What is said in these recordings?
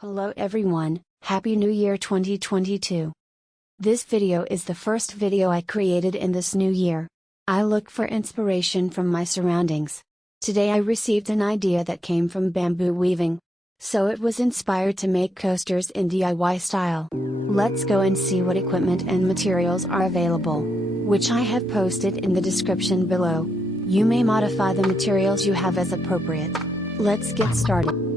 Hello everyone, Happy New Year 2022. This video is the first video I created in this new year. I look for inspiration from my surroundings. Today I received an idea that came from bamboo weaving. So it was inspired to make coasters in DIY style. Let's go and see what equipment and materials are available, which I have posted in the description below. You may modify the materials you have as appropriate. Let's get started.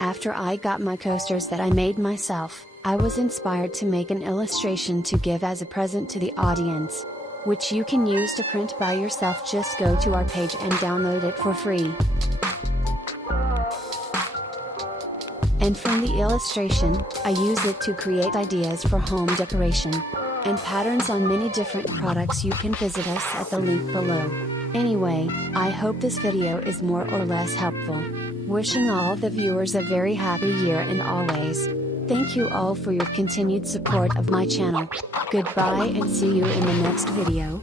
After I got my coasters that I made myself, I was inspired to make an illustration to give as a present to the audience, which you can use to print by yourself. Just go to our page and download it for free. And from the illustration, I use it to create ideas for home decoration and patterns on many different products. You can visit us at the link below. Anyway, I hope this video is more or less helpful. Wishing all the viewers a very happy year and always. Thank you all for your continued support of my channel. Goodbye and see you in the next video.